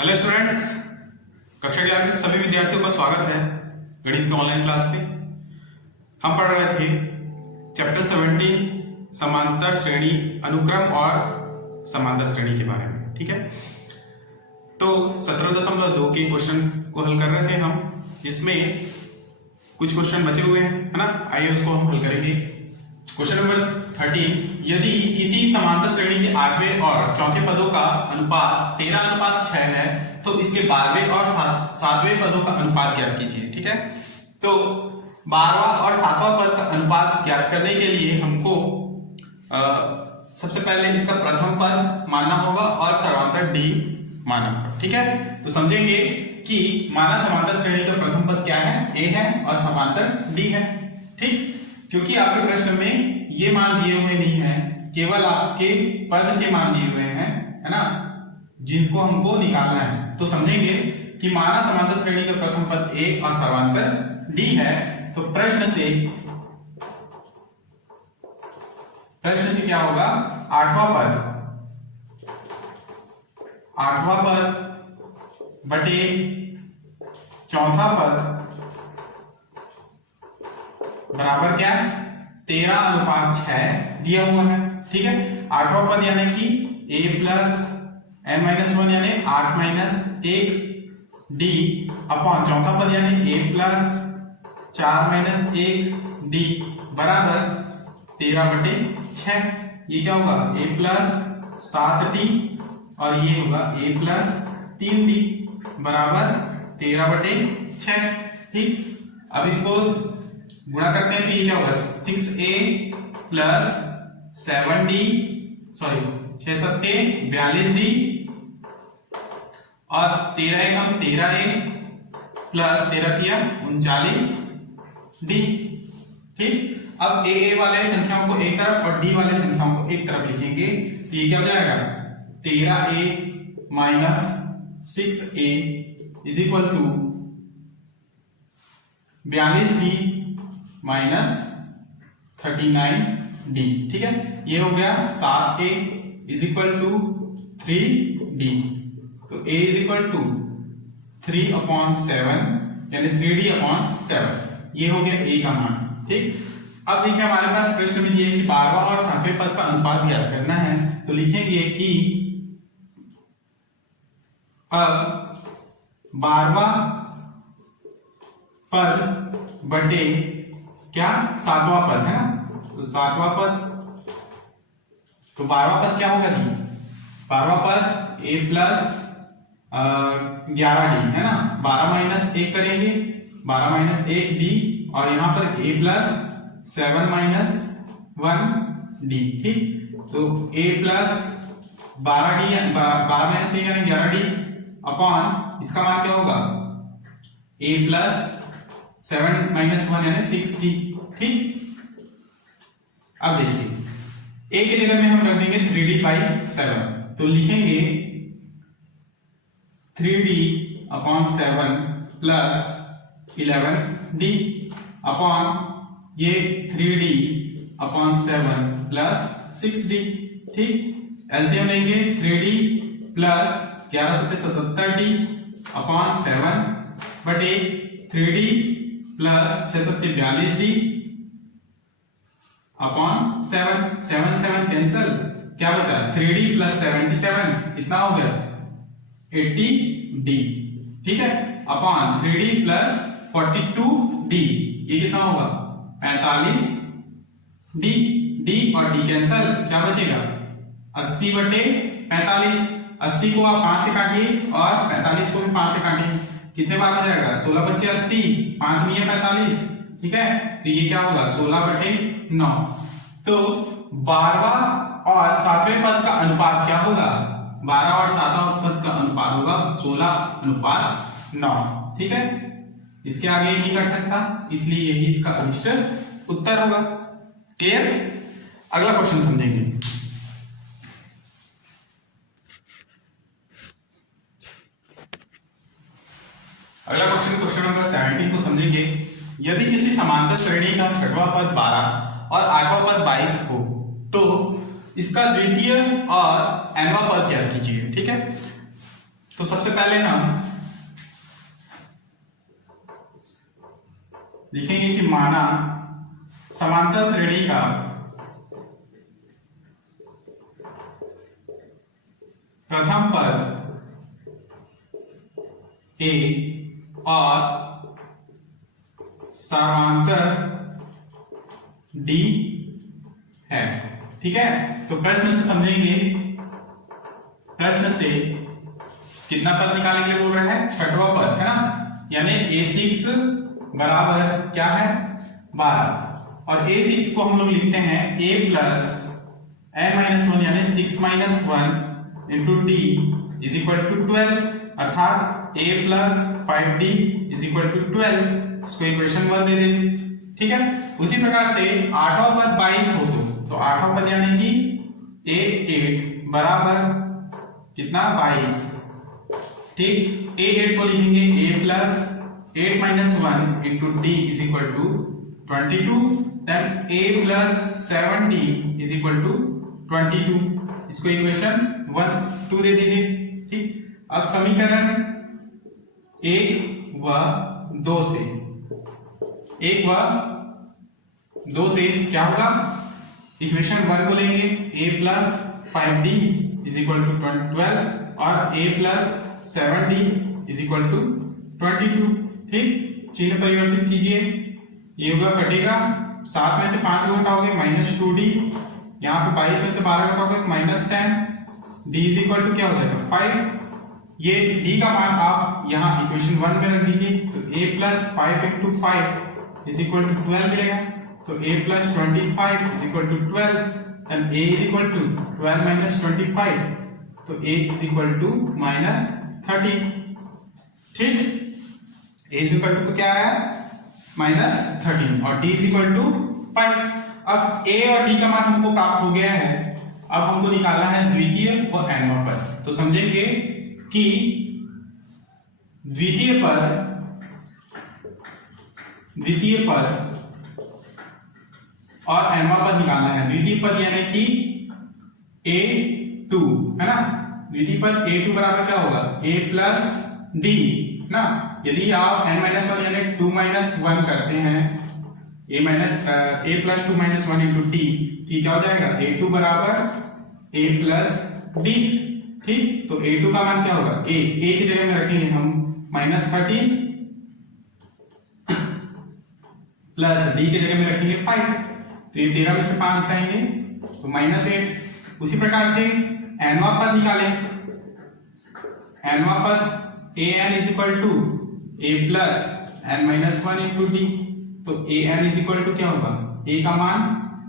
Hello students, कक्षा 11 के सभी विद्यार्थियों का स्वागत है गणित के ऑनलाइन क्लास पे। हम पढ़ रहे थे चैप्टर 17 समांतर श्रेणी, अनुक्रम और समांतर श्रेणी के बारे में। ठीक है, तो 17.2 के क्वेश्चन को हल कर रहे थे हम। इसमें कुछ क्वेश्चन बचे हुए हैं, है ना। आइए उसको हम हल करेंगे। क्वेश्चन नंबर 13, यदि किसी समांतर श्रेणी के 8वें और चौथे पदों का अनुपात 13:6 है तो इसके 12वें और 7वें पदों का अनुपात ज्ञात कीजिए। ठीक है, तो 12वां और 7वां पद का अनुपात ज्ञात करने के लिए हमको सबसे पहले इसका प्रथम पद मानना होगा और सर्वांतर डी मानना होगा। ठीक है, तो समझेंगे कि माना समांतर श्रेणी का प्रथम पद क्या है, ए है, और समांतर डी है। ठीक, क्योंकि आपके प्रश्न में ये मान दिए हुए नहीं है, केवल आपके पद के मान दिए हुए हैं, है ना, जिनको हमको निकालना है। तो समझेंगे कि माना समांतर श्रेणी का प्रथम पद ए और सर्वांतर डी है, तो प्रश्न से क्या होगा, आठवां पद बटे चौथा पद बराबर क्या, 13:6 दिया हुआ है। ठीक है, आठवां पद यानी कि a प्लस n-1 यानी 8-1 d अपॉन चौथा पद यानी a प्लस 4-1 d बराबर 13/6। ये क्या होगा, a प्लस 7d और ये होगा a प्लस 3d बराबर 13/6। ठीक, अब इसको गुणा करते हैं तो ये क्या होगा, 6a plus 7d, sorry 6 42d और 13a प्लस 39d। ठीक, अब a वाले संख्याओं को एक तरफ और d वाले संख्याओं को एक तरफ लिखेंगे तो ये क्या हो जाएगा, 13a minus 6a is equal to 42d minus 39d। ठीक है, ये हो गया 7a is equal to 3d, तो a इज इक्वल टू 3/7 यानी 3d/7, ये हो गया a का मान। ठीक, अब देखिए हमारे पास प्रश्न में दिया है कि 12वां और 7वें पद का अनुपात ज्ञात करना है, तो लिखेंगे कि अब 12वां पद बटे क्या, 7वां पद है ना, तो 7वां पद, तो 12वां पद क्या होगा जी, 12वां पद a प्लस 11d है ना, 12 माइनस 1 करेंगे, 12 माइनस 1d और यहां पर a प्लस 7 माइनस 1d। ठीक, तो a प्लस 12d 12 माइनस 1 यानी 11d अपॉन इसका मान क्या होगा, a प्लस 7 माइनस 1 यानी 6d। ठीक, अब देखिए a की जगह में हम रख देंगे 3d/7, तो लिखेंगे 3d/7 प्लस 11d अपॉन ये 3d/7 प्लस 6d। ठीक, एलसीएम लेंगे, 3d प्लस 11×7=70d अपॉन 7 बटे 3d plus 6×7=42d upon 7 cancel, क्या बचा, 3d प्लस 77 कितना हो गया, 80d। ठीक है, अपॉन 3d प्लस 42d ये कितना होगा, 45d, d और d कैंसल, क्या बचेगा, 80/45। 80 को आप 5 से काटिए और 45 को भी 5 से काटिए, कितने बार हो जाएगा, 16×5 = 80, 5 में 45। ठीक है, तो ये क्या होगा, 16/9। तो 12वां और 7वें पद का अनुपात क्या होगा, 12 और 7वां पद का अनुपात होगा 16:9। ठीक है, इसके आगे नहीं कर सकता, इसलिए यही इसका अभिष्ट उत्तर होगा। क्लियर, अगला क्वेश्चन समझेंगे। अगला क्वेश्चन नंबर 17 को समझेंगे। यदि किसी समांतर श्रेणी का छठवां पद 12 और 8वां पद 22 हो तो इसका द्वितीय और nवां पद ज्ञात कीजिए। ठीक है, तो सबसे पहले हम लिखेंगे कि माना समांतर श्रेणी का प्रथम पद ए और समांतर डी है। ठीक है, तो प्रश्न से समझेंगे। प्रश्न से कितना पद निकालने के लिए बोल रहे हैं? छठवां पद है ना, यानी a6 बराबर क्या है? 12। और a6 को हम लोग लिखते हैं a प्लस n-1 यानी 6 - 1 into d is equal to 12, अर्थात a plus 5d is equal to 12। इसको इक्वेशन 1 दे देते। ठीक है, उसी प्रकार से आठवां पद 22 हो तो आठवां पद यानी कि a8 बराबर कितना? 22। ठीक, a8 को लिखेंगे a plus 8 - 1 into d is equal to 22, then a plus 7d is equal to 22। इसको इक्वेशन 1 2 दे दीजिए। ठीक, अब समीकरण 1 व 2 से 1 व 2 से क्या होगा? इक्वेशन 1 को लेंगे a plus 5d is equal to 12 और a plus 7d is equal to 22। ठीक, चिन्ह परिवर्तित कीजिए, ये होगा कटेगा, 7 में से 5 घटाओगे -2d, यहाँ पे 22 में से 12 घटाओगे -10, d इज इक्वल टू क्या हो जाएगा? 5। ये d का मान आप यहाँ इक्वेशन 1 में रख दीजिए, तो a plus 5 into 5 is equal to 12 मिलेगा। तो a plus 25 is equal to 12, and a is equal to 12 minus 25, तो a इज इक्वल टू -30। ठीक, a इज इक्वल टू क्या है? -13 और d इज इक्वल टू 5। अब a और d का मान हमको प्राप्त हो गया है, अब हमको निकालना है द्वितीय और nवां पद। तो समझेंगे कि द्वितीय पद और nवां पद निकालना है। द्वितीय पद यानी कि a2 है ना, द्वितीय पद a2 बराबर क्या होगा? a प्लस d ना, यदि आप n-1 यानी 2 - 1 करते हैं, a प्लस 2 - 1 इंटू d, क्या हो जाएगा? a2 बराबर a प्लस d। ठीक, तो a2 का मान क्या होगा? a की जगह में रखेंगे हम -13 प्लस d की जगह में रखेंगे 5, तो ये 13 में से 5 घटाएंगे तो -8। उसी प्रकार से nवां पद निकालें। nवां पद an is equal to a plus n-1 into d, तो an इज इक्वल टू क्या होगा? a का मान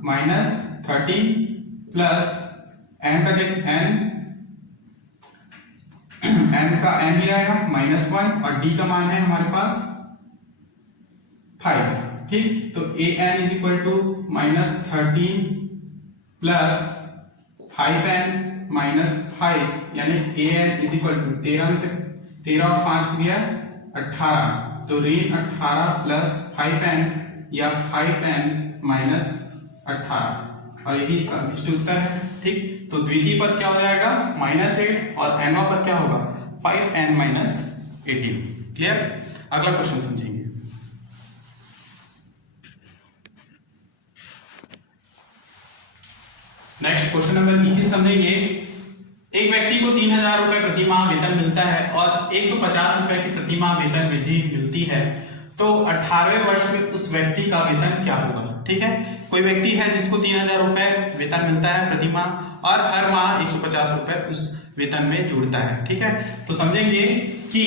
-13 प्लस n का n ही रहेगा -1 और d का मान है हमारे पास 5। ठीक, तो an is equal to -13 plus 5n -5 यानी an इज इक्वल टू 13 में से 13 और 5 गया 18, तो ऋण 18 प्लस 5n या 5n -18, और यही इसका इष्ट उत्तर है। ठीक, तो द्वितीय पद क्या हो जाएगा? -8 और nवां पद क्या होगा? 5n -18। क्लियर? अगला क्वेश्चन समझेंगे। नेक्स्ट क्वेश्चन नंबर 21 समझेंगे। एक व्यक्ति को 3000 रुपए प्रति माह वेतन मिलता है और 150 रुपए की प्रति माह वेतन वृद्धि मिलती है, तो 18वें वर्ष में उस व्यक्ति का वेतन क्या होगा? ठीक है, कोई व्यक्ति है जिसको 3000 रुपए वेतन मिलता है प्रति माह और हर माह 150 रुपए उस वेतन में जुड़ता है। ठीक है, तो समझेंगे कि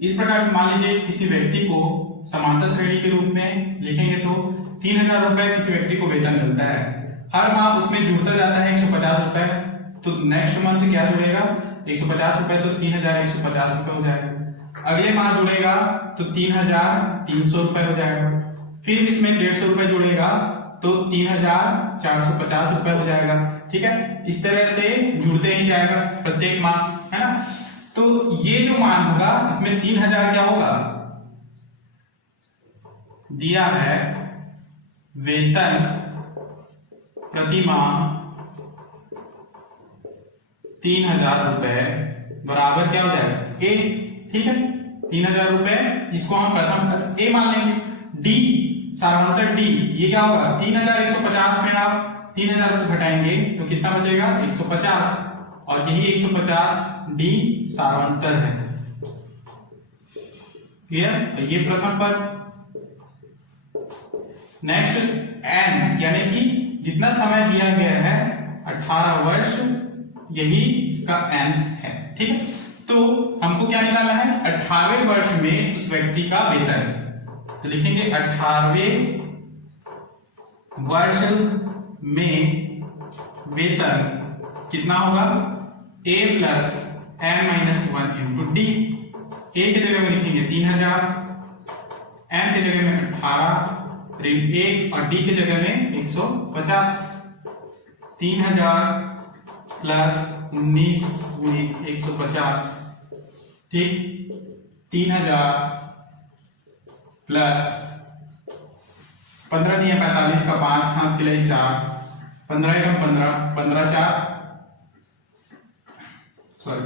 इस प्रकार से मान लीजिए किसी व्यक्ति को समांतर श्रेणी के रूप में लिखेंगे तो 3000 रुपए किसी व्यक्ति को वेतन मिलता है, हर माह उसमें जुड़ता जाता है 150 रुपए, तो नेक्स्ट मंथ क्या जुड़ेगा? 150 रुपए, तो 3150 रुपए हो जाएगा। अगले माह जुड़ेगा तो 3300 रुपए हो जाएगा, फिर इसमें 150 रुपए जुड़ेगा तो 3450 रुपए हो जाएगा। ठीक है, इस तरह से जुड़ते ही जाएगा प्रत्येक माह, है ना। तो ये जो मान होगा इसमें 3000 क्या होगा? दिया है वेतन प्रति माह 3000 रुपए बराबर क्या हो जाएगा ए, ठीक है 3000 रुपए, इसको हम प्रथम ए मान लेंगे। डी सारांतर डी, ये क्या होगा 3150 में आप 3000 को घटाएंगे तो कितना बचेगा 150, और यही 150 डी सारांतर है। क्लियर, ये प्रथम पद। नेक्स्ट एन, यानी कि जितना समय दिया गया है 18 वर्ष, यही इसका एन है, ठीक है। तो हमको क्या निकालना है 18वें वर्ष में उस व्यक्ति का वेतन, तो लिखेंगे 18वें वर्ष में वेतन कितना होगा A plus N minus 1 into D. A के जगह में लिखेंगे 3000, एन के जगह में 18 ऋण 1 और डी के जगह में 150। 3000 प्लस 19 गुणित 150, ठीक 3000 प्लस 15 दिया 45 का 5 हाथ के लिए 4, 15 एकम 15, 15 4 सॉरी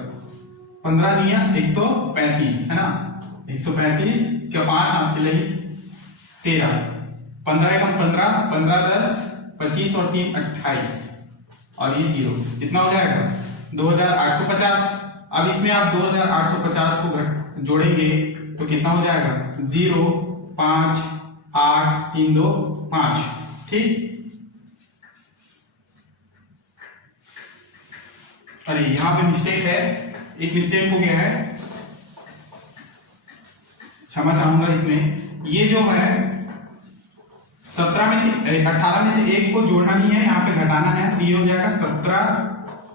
15 दिया 135 है ना, 135 क्या 5 हाथ के लिए 13, 15 एकम 15, 15 10 25 और 3 28 और ये 0, कितना हो जाएगा 2850। अब इसमें आप 2850 को जोड़ेंगे तो कितना हो जाएगा 0 5 8 3 2 5, ठीक। अरे यहां पे मिस्टेक है, एक मिस्टेक हो गया है, क्षमा चाहूंगा इसमें। ये जो है 17 में से 18 में से एक को जोड़ना नहीं है, यहाँ पे घटाना है, तो ये हो जाएगा 17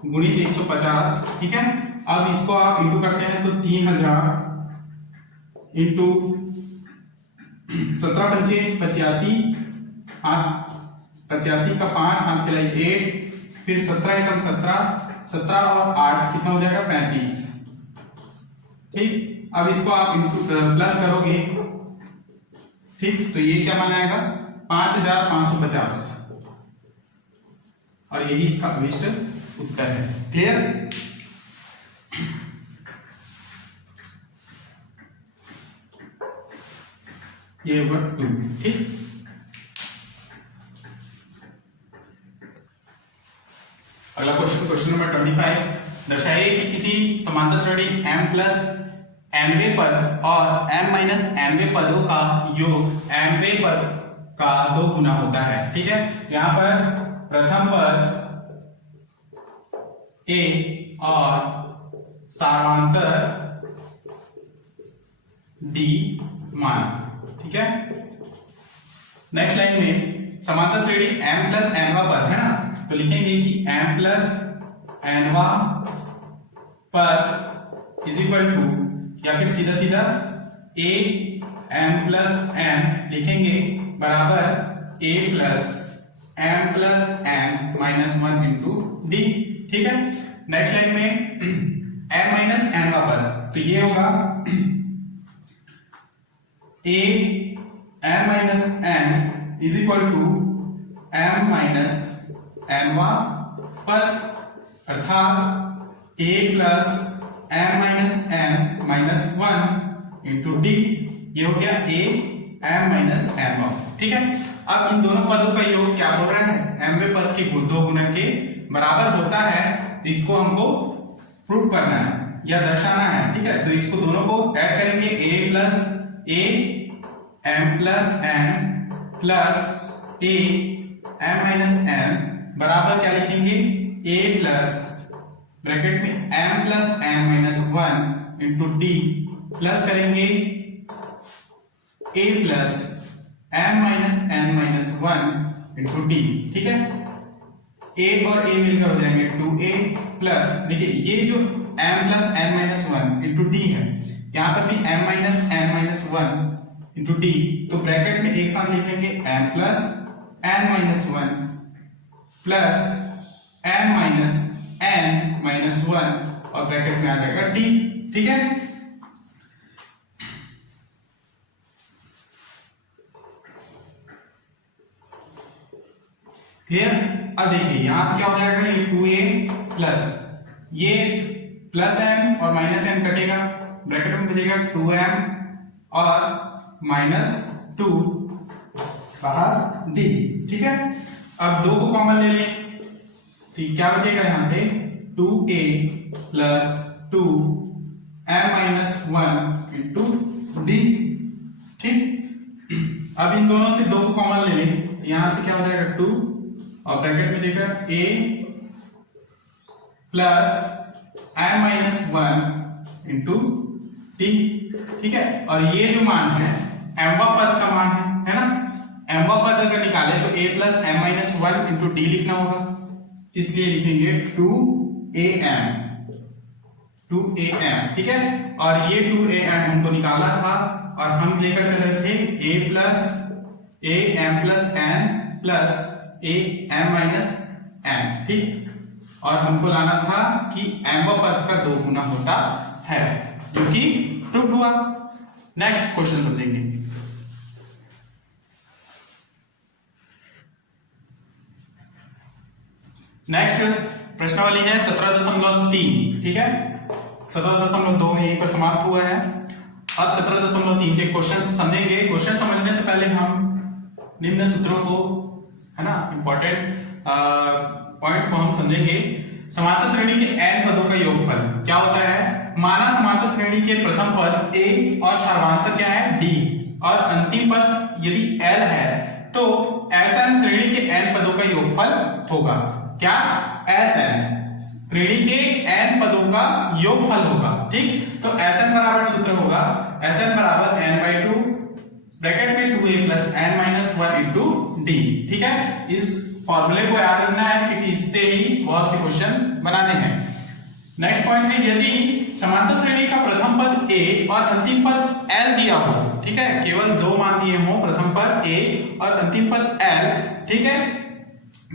गुणित 150, ठीक है। अब इसको आप इंटू करते हैं तो 3000 इंटू 17 पंचे 85, हाथ 85 का 5 हाथ के लिए 8, फिर 17 एकम 17, 17 और 8 कितना हो जाएगा 35, ठीक। अब इसको आप इंटू प्लस करोगे, ठीक, तो ये क्या बन आएगा 5550, और यही इसका अभिष्ट उत्तर है। क्लियर, ये नंबर 2, ठीक। अगला क्वेश्चन, क्वेश्चन नंबर 25, दर्शाइए कि किसी समांतर श्रेणी m प्लस nवें पद और m माइनस nवें पदों का योग mवें पद का 2 गुना होता है, ठीक है। यहां पर प्रथम पद a और सार्वंतर d मान, ठीक है। नेक्स्ट लाइन में समांतर श्रेणी m प्लस nवा पद है ना, तो लिखेंगे कि m प्लस nवा पद इज इक्वल टू, या फिर सीधा सीधा a m प्लस n लिखेंगे बराबर a plus m plus n minus 1 into D, ठीक है। नेक्स्ट लाइन में m माइनस nवा पद, तो ये होगा a m minus n is equal to m minus nवा पद, अर्थात a plus m minus n minus 1 into D, ये हो गया a m माइनस nवा, ठीक है। अब इन दोनों पदों का योग क्या बोल रहा है mवें पद के दो गुणन के बराबर होता है, तो इसको हमको प्रूव करना है या दर्शाना है, ठीक है। तो इसको दोनों को ऐड करेंगे, a plus a m plus n plus a m minus n बराबर क्या लिखेंगे a प्लस ब्रैकेट में m plus n minus 1 into D, plus करेंगे a plus m minus n minus 1 into D, ठीक है। a और a मिलकर हो जाएंगे 2a प्लस, देखिए ये जो m plus n minus 1 into D है, यहाँ पर भी m minus n minus 1 into d, तो ब्रैकेट में एक साथ लिखेंगे m plus n minus 1 plus m minus n minus 1 और ब्रैकेट में आ जाएगा d, ठीक है। क्लियर, अब देखिए यहां से क्या हो जाएगा, ये 2a प्लस ये प्लस एम और माइनस एम कटेगा, ब्रैकेट में बचेगा 2m और माइनस 2 बाहर d। ठीक है, अब 2 को कॉमन ले लें, तो क्या बचेगा यहां से 2a plus 2m minus 1 into d। ठीक, अब इन दोनों से 2 को कॉमन ले लें, यहां से क्या हो जाएगा 2 और ब्रैकेट में देगा a plus m minus 1 into T. ठीक है, और ये जो मान है mवा पद का मान है ना, mवा पद अगर निकाले तो a plus m minus 1 into D लिखना होगा, इसलिए लिखेंगे 2am। ठीक है, और ये 2am हमको निकालना था और हम लेकर चल रहे थे a plus am plus n plus am minus n। ठीक, और हमको लाना था कि m पद का 2 गुना होता है, जो कि प्रूव हुआ। नेक्स्ट क्वेश्चन समझेंगे। नेक्स्ट प्रश्नावली है 17.3। ठीक है, 17.2 यहीं पर समाप्त हुआ है। अब 17.3 के क्वेश्चन समझेंगे। क्वेश्चन समझने से पहले हम निम्न सूत्रों को, है ना, इंपॉर्टेंट पॉइंट को हम समझेंगे। समांतर श्रेणी के n पदों का योगफल क्या होता है। माना समांतर श्रेणी के प्रथम पद a और सर्वांतर क्या है d और अंतिम पद यदि l है तो Sn श्रेणी के n पदों का योगफल होगा। क्या, Sn श्रेणी के n पदों का योगफल होगा। ठीक, तो Sn बराबर सूत्र होगा Sn बराबर n/2 ब्रैकेट में 2a plus n minus 1 into D. ठीक है, इस फॉर्मूले को याद रखना है क्योंकि इससे ही बहुत से क्वेश्चन बनाने हैं। नेक्स्ट पॉइंट है, यदि समांतर श्रेणी का प्रथम पद a और अंतिम पद l दिया हो, ठीक है, केवल 2 मान दिए हो, प्रथम पद a और अंतिम पद l, ठीक है,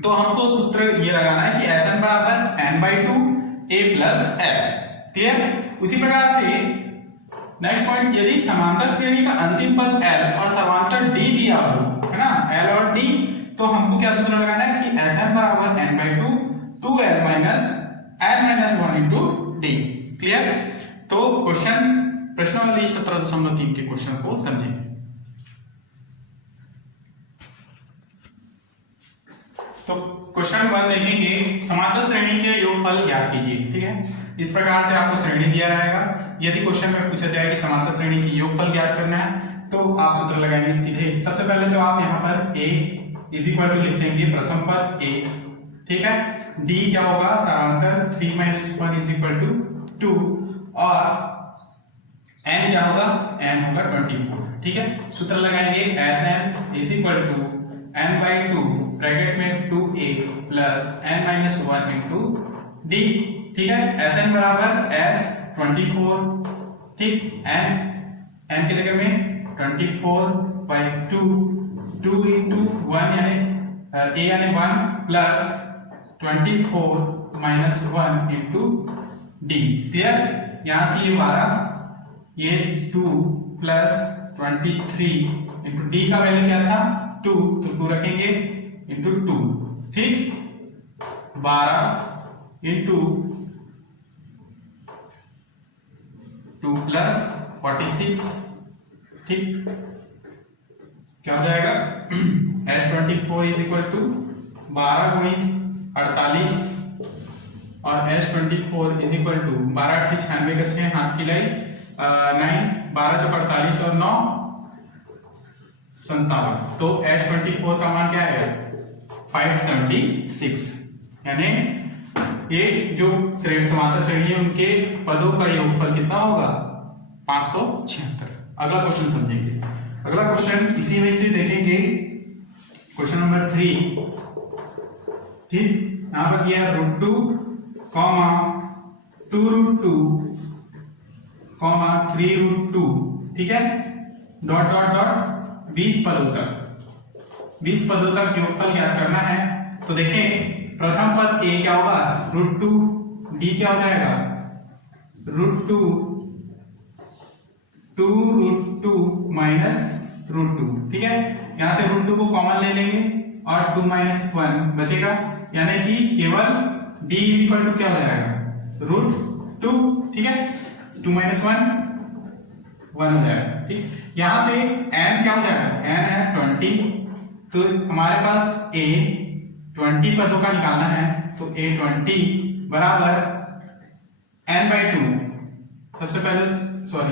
तो हमको सूत्र ये लगाना है कि Sn बराबर n/2 a plus l। Clear. उसी प्रकार से नेक्स्ट पॉइंट, यदि समांतर श्रेणी का अंतिम पद l और सर्वांतर d दिया हो, है ना, l और d, तो हमको क्या सूत्र लगाना है कि Sn बराबर n/2 2l minus n minus 1 into d। Clear. तो क्वेश्चन प्रश्नावली 17.3 के क्वेश्चन को समझेंगे। तो क्वेश्चन 1 देखेंगे, समांतर श्रेणी के योगफल ज्ञात कीजिए। ठीक है, इस प्रकार से आपको श्रेणी दिया रहेगा। यदि क्वेश्चन में पूछा जाए कि समांतर श्रेणी की योगफल ज्ञात करना है तो आप सूत्र लगाएंगे सीधे। सबसे पहले तो आप यहाँ पर a इज इक्वल टू लिख लेंगे प्रथम पद a। ठीक है, d क्या होगा, सर्वांतर 3 माइनस 1 इज इक्वल टू 2 और n क्या होगा, n होगा 24। ठीक है, सूत्र लगाएंगे Sn is equal to n/2 bracket में 2a plus n minus 1 into d। ठीक है, Sn बराबर S24। ठीक, n की जगह में 24/2 2 इंटू 1 यानी a यानी 1 plus 24 minus 1 into d। Clear. यहां से ये 12, ये 2 प्लस 23 इंटू d का वैल्यू क्या था 2, तो 2 रखेंगे इंटू 2। ठीक, 12 इंटू 2 प्लस 46। ठीक, क्या हो जाएगा S24 इज इक्वल टू 12 गुणित 48 और S24 इज इक्वल टू 12 96 का 6 हाथ की लाई 9 12 चौक 48 और 9 57। तो S24 का मान क्या है 576। यानी ये जो समांतर श्रेणी है उनके पदों का योगफल कितना होगा 576। अगला क्वेश्चन समझेंगे। अगला क्वेश्चन इसी में से देखेंगे, क्वेश्चन नंबर 3। ठीक, यहां पर दिया √2, 2√2, 3√2। ठीक है, डॉट डॉट डॉट 20 पदों तक योगफल ज्ञात करना है। तो देखें, प्रथम पद a क्या होगा √2, d क्या हो जाएगा √2 2√2 माइनस √2। ठीक है, यहां से √2 को कॉमन ले लेंगे और 2 माइनस 1 बचेगा, यानी कि केवल d इज इक्वल टू क्या हो जाएगा √2। 2, ठीक है, 2 - 1 1 हो जाएगा, ठीक। यहां से n क्या हो जाएगा, n है 20, तो हमारे पास a 20 पदों का निकालना है, तो a 20 बराबर n/2, सबसे पहले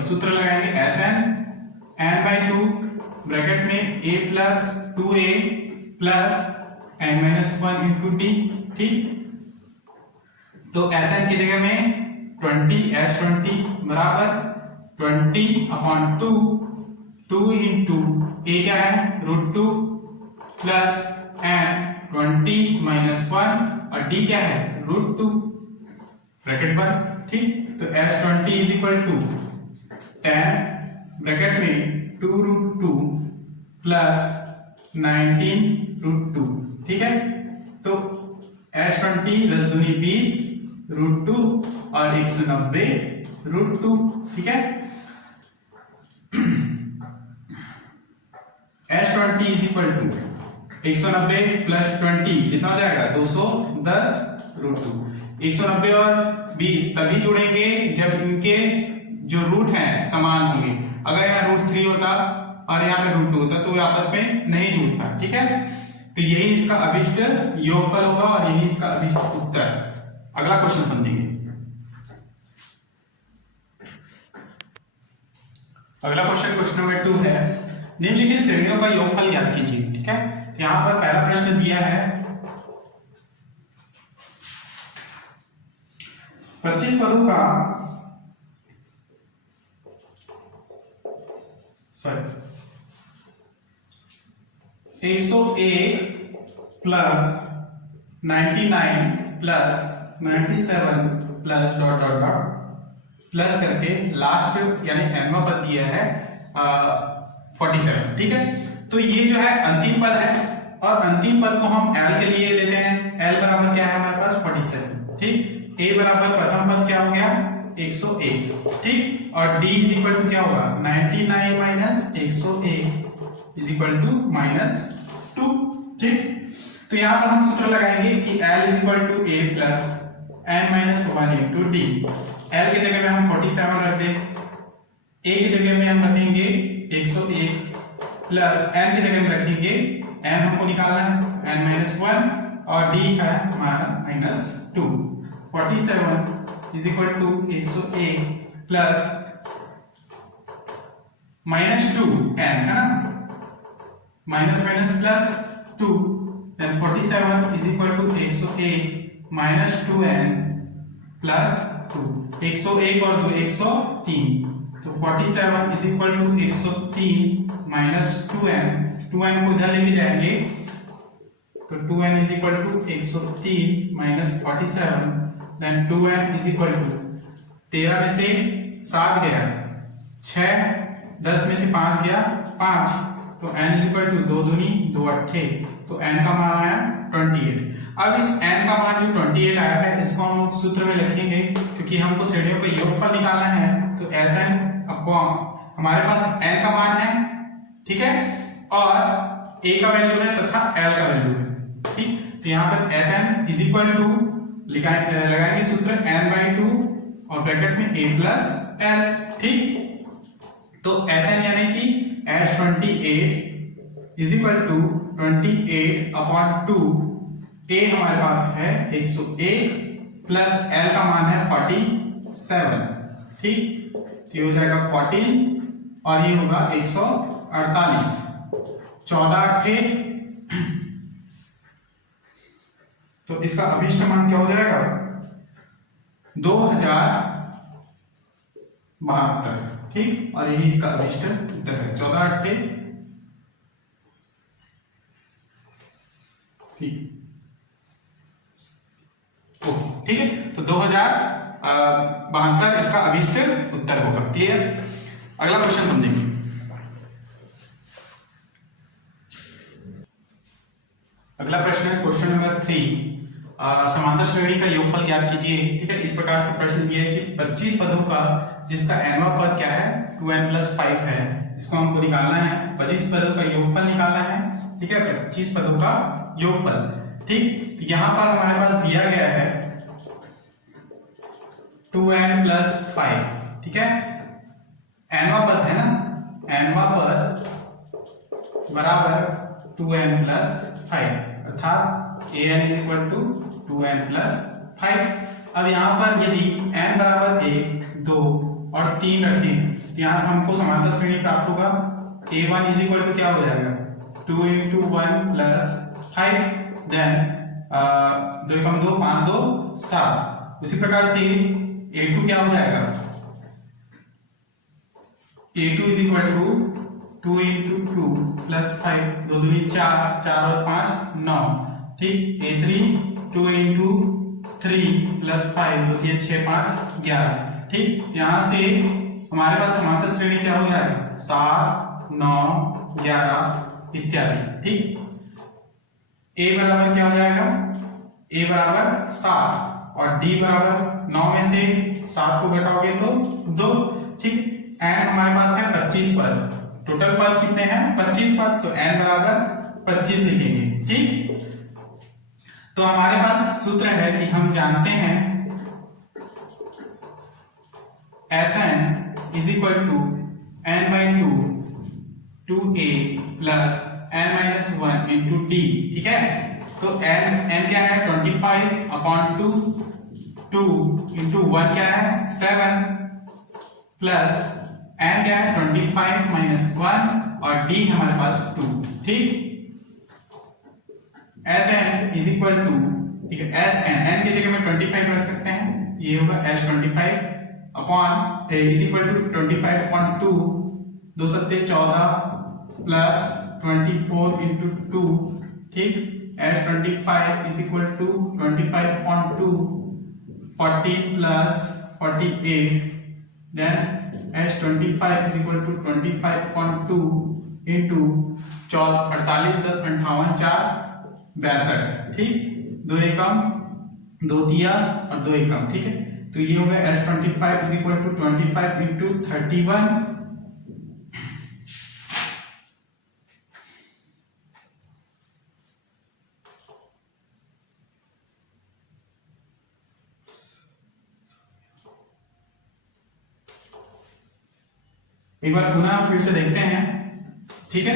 सूत्र लगाएंगे Sn n/2 ब्रैकेट में a plus 2a plus n-1 into d, ठीक। तो Sn की जगह में 20 S20 बराबर 20/2, 2 इंटू a क्या है √2 प्लस n 20 - 1 और d क्या है √2 ब्रैकेट बंद, ठीक। तो S20 is equal to 10 bracket में 2√2 प्लस 19√2, ठीक है। तो S20 10 दूनी 20 √2 और 190 √2, ठीक है। S20 is equal to 190 plus 20 कितना हो जाएगा 210 √2। 190 और 20 तभी जुड़ेंगे जब इनके जो रूट हैं समान होंगे। अगर यहाँ √3 होता और यहाँ पे √2 होता तो आपस में नहीं जुड़ता, ठीक है। तो यही इसका अभिष्ट योगफल होगा और यही इसका अभिष्ट उत्तर। अगला क्वेश्चन समझेंगे। अगला क्वेश्चन नंबर 2 है, निम्नलिखित श्रेणियों का योगफल ज्ञात कीजिए, ठीक है। यहां पर पहला प्रश्न दिया है 25 पदों का 101 plus 99 plus 97 plus dot dot dot plus करके लास्ट यानी nवां पद दिया है 47, ठीक है। तो ये जो है अंतिम पद है और अंतिम पद को हम l के लिए लेते हैं। l बराबर क्या है हमारे पास 47, ठीक। a बराबर प्रथम पद क्या हो गया 101, ठीक। और d इज इक्वल टू क्या होगा 99 माइनस 101 इज इक्वल टू -2, ठीक। तो यहां पर हम सूत्र लगाएंगे कि l is equal to a plus n-1 into d। l की जगह में हम 47 रख दें, a की जगह में हम रखेंगे 101 प्लस n की जगह में रखेंगे n हमको निकालना है n-1 और d है हमारा -2। 47 is equal to 101 plus -2 n है ना, minus minus plus 2, then 47 is equal to 101 - 2n plus 2। 101 और 2 103, तो 47 is equal to 103 - 2n। 2n को इधर लेके जाएंगे तो 2n is equal to 103 - 47, then 2n is equal to 13 में से 7 गया 6, 10 में से 5 गया 5, तो n इज इक्वल टू 2 दूनी 2 अट्ठे, तो n का मान आया 28। अब इस n का मान जो 28 आया है इसको हम सूत्र में लिखेंगे, क्योंकि हमको श्रेणियों का योगफल निकालना है। तो Sn अपॉन हमारे पास n का मान है, ठीक है, और a का वैल्यू है तथा l का वैल्यू है, ठीक। तो यहाँ पर Sn इज इक्वल टू लगाएंगे सूत्र n/2 और ब्रैकेट में a प्लस l, ठीक। तो Sn यानी कि S28 is equal to 28/2, a हमारे पास है 101 प्लस l का मान है 47, ठीक। तो ये हो जाएगा 14 और ये होगा 148, 14 अट्ठे, तो इसका अभिष्ट मान क्या हो जाएगा 2072, ठीक। और यही इसका अभिष्ट उत्तर है 14 अट्ठे, ठीक है। तो 2072 इसका अभिष्ट उत्तर होगा। क्लियर। अगला क्वेश्चन समझेंगे। अगला प्रश्न है क्वेश्चन नंबर 3, समांतर श्रेणी का योगफल ज्ञात कीजिए, ठीक है। इस प्रकार से प्रश्न दिया है कि 25 पदों का जिसका nवां पद क्या है 2n + 5 है, इसको हमको निकालना है। 25 पदों का योगफल निकालना है, ठीक है, 25 पदों का योगफल, ठीक। तो यहां पर हमारे पास दिया गया है 2n प्लस 5, ठीक है। nवा पद है ना, nवा पद बराबर 2n प्लस 5, अर्थात an is equal to 2n plus 5। अब यहाँ पर यदि n बराबर 1, 2 और 3 रखें तो यहाँ से हमको समांतर श्रेणी प्राप्त होगा। a1 इज इक्वल टू क्या हो जाएगा, 2 इंटू 1 प्लस 5, देन 2 एकम 2, 5 2 7। उसी प्रकार से a2 क्या हो जाएगा, a2 is equal to 2 into 2 plus 5, 2 दूनी 4, 4 और 5 9, ठीक। a3 2 इंटू 3 प्लस 5, 2 3 6 5 11, ठीक। यहाँ से हमारे पास समांतर श्रेणी क्या हो जाएगा, 7 9 11 इत्यादि, ठीक। a बराबर क्या हो जाएगा, a बराबर 7 और d बराबर 9 में से 7 को घटाओगे तो 2, ठीक। n हमारे पास है 25 पद, टोटल पद कितने हैं 25 पद, तो n बराबर 25 लिखेंगे, ठीक। तो हमारे पास सूत्र है कि हम जानते हैं Sn is equal to n/2 2a plus n-1 into d, ठीक है। तो n क्या है 25/2, 2 इंटू 1 क्या है 7 प्लस n क्या है 25 माइनस 1 और d हमारे पास 2, ठीक। Sn इज इक्वल टू, ठीक है, Sn n की जगह में 25 रख सकते हैं, ये होगा S25 upon is equal to 25/2, 2 सत्ते 14 प्लस 24 इंटू 2, ठीक। S25 is equal to 25/2 40 plus 48, then S25 is equal to 25/2 into 48 10 58 4 62, ठीक। 2 एकम 2 दिया और 2 एकम, ठीक है। तो ये हो गया S25 is equal to 25 into 31, एक बार पुनः फिर से देखते हैं, ठीक है।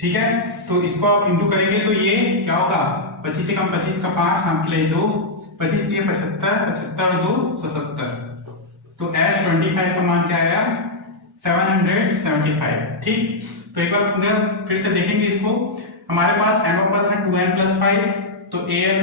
ठीक है, तो इसको आप इंटू करेंगे तो ये क्या होगा, 25 से कम 25 का 5, हम के लिए 2, 25 लिए 75, 75 और 2 77, तो S25 का मान क्या आया 775, ठीक। तो एक बार पुनः फिर से देखेंगे इसको, हमारे पास n पद था 2n प्लस 5, तो an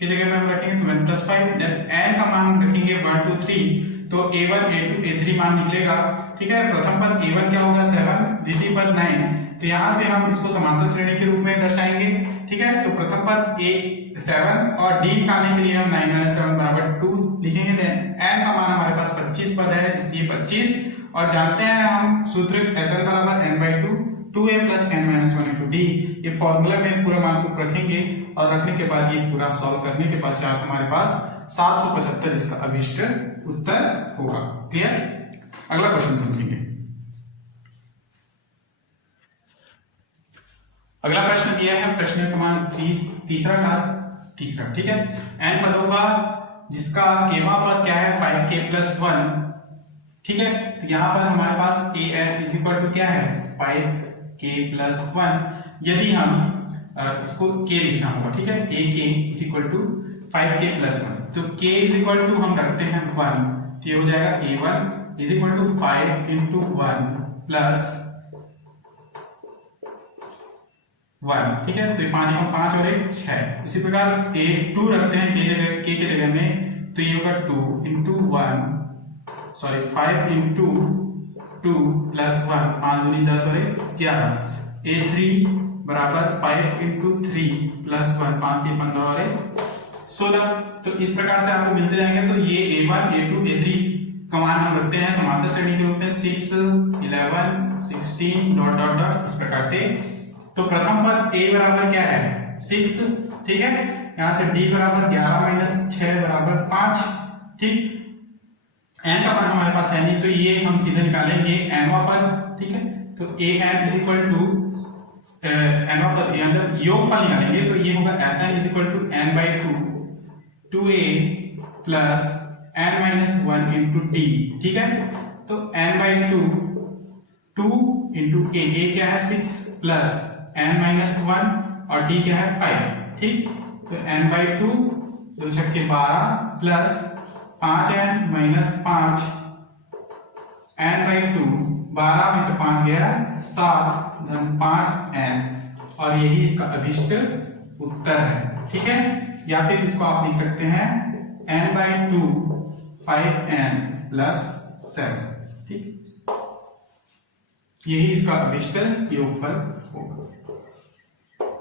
की जगह में हम रखेंगे 2n प्लस 5, जब n का मान रखेंगे 1 2 3, तो a1 a2 a3 मान निकलेगा, ठीक है। प्रथम पद a1 क्या होगा 7, द्वितीय पद 9, तो यहाँ से हम इसको समांतर श्रेणी के रूप में दर्शाएंगे, ठीक है। तो प्रथम पद a 7 और d निकालने के लिए हम 9 - 7 बराबर 2 लिखेंगे। देन n का मान हमारे पास 25 पद है, इसलिए 25, और जानते हैं हम सूत्र Sn बराबर n/2 2a plus n-1 into d। ये फॉर्मूला में पूरा मान को रखेंगे और रखने के बाद ये पूरा सॉल्व करने के पश्चात हमारे पास 775 इसका अभिष्ट उत्तर होगा। क्लियर? अगला क्वेश्चन समझेंगे। अगला प्रश्न दिया है प्रश्न क्रमांक तीसरा, ठीक है। n पदों का जिसका केवा पद क्या है 5k प्लस 1, ठीक है। तो यहाँ पर हमारे पास an इज इक्वल टू क्या है 5k प्लस 1। यदि हम इसको k लिखना होगा, ठीक है, ak is equal to 5k plus 1, तो k इज इक्वल टू हम रखते हैं 1, तो ये हो जाएगा a1 is equal to 5 into 1 plus 1, ठीक है। तो 5 यहाँ 5 और 1 6। इसी प्रकार a2 रखते हैं k के जगह में, तो ये होगा 2 इंटू 5 इंटू 2 प्लस 1, 5 दूनी 10 और 1 11। a3 बराबर 5 इंटू 3 प्लस 1, 5 3 15 और 1 16। तो इस प्रकार से आपको मिलते जाएंगे। तो ये a1 a2 a3 का मान हम रखते हैं समांतर श्रेणी के रूप में 6 11 16 डॉट डॉट डॉट इस प्रकार से। तो प्रथम पद a बराबर क्या है 6, ठीक है। यहाँ से d बराबर 11 माइनस 6 बराबर 5, ठीक। n का मान हमारे पास है नहीं, तो ये हम सीधे निकालेंगे nवा पद, ठीक है। तो an इज इक्वल टू एनवा प्लस ए अंदर योगफल निकालेंगे तो ये होगा Sn is equal to n by 2 2a plus n minus 1 into D. ठीक है, तो n बाई 2 इंटू ए क्या है 6 प्लस n माइनस 1 और d क्या है 5। ठीक, तो n बाई 2 2 छक्के 12 plus 5n minus 5 n by 2 12 में से 5 गया 7 धन 5n और यही इसका अभिष्ट उत्तर है। ठीक है, या फिर इसको आप लिख सकते हैं n बाई 2 5n प्लस 7। ठीक, यही इसका अभिष्ट योगफल होगा।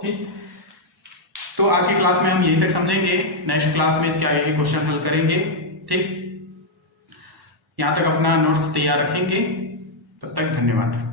ठीक, तो आज की क्लास में हम यहीं तक समझेंगे, नेक्स्ट क्लास में इसके आगे के क्वेश्चन हल करेंगे। ठीक, यहां तक अपना नोट्स तैयार रखेंगे, तब तक धन्यवाद।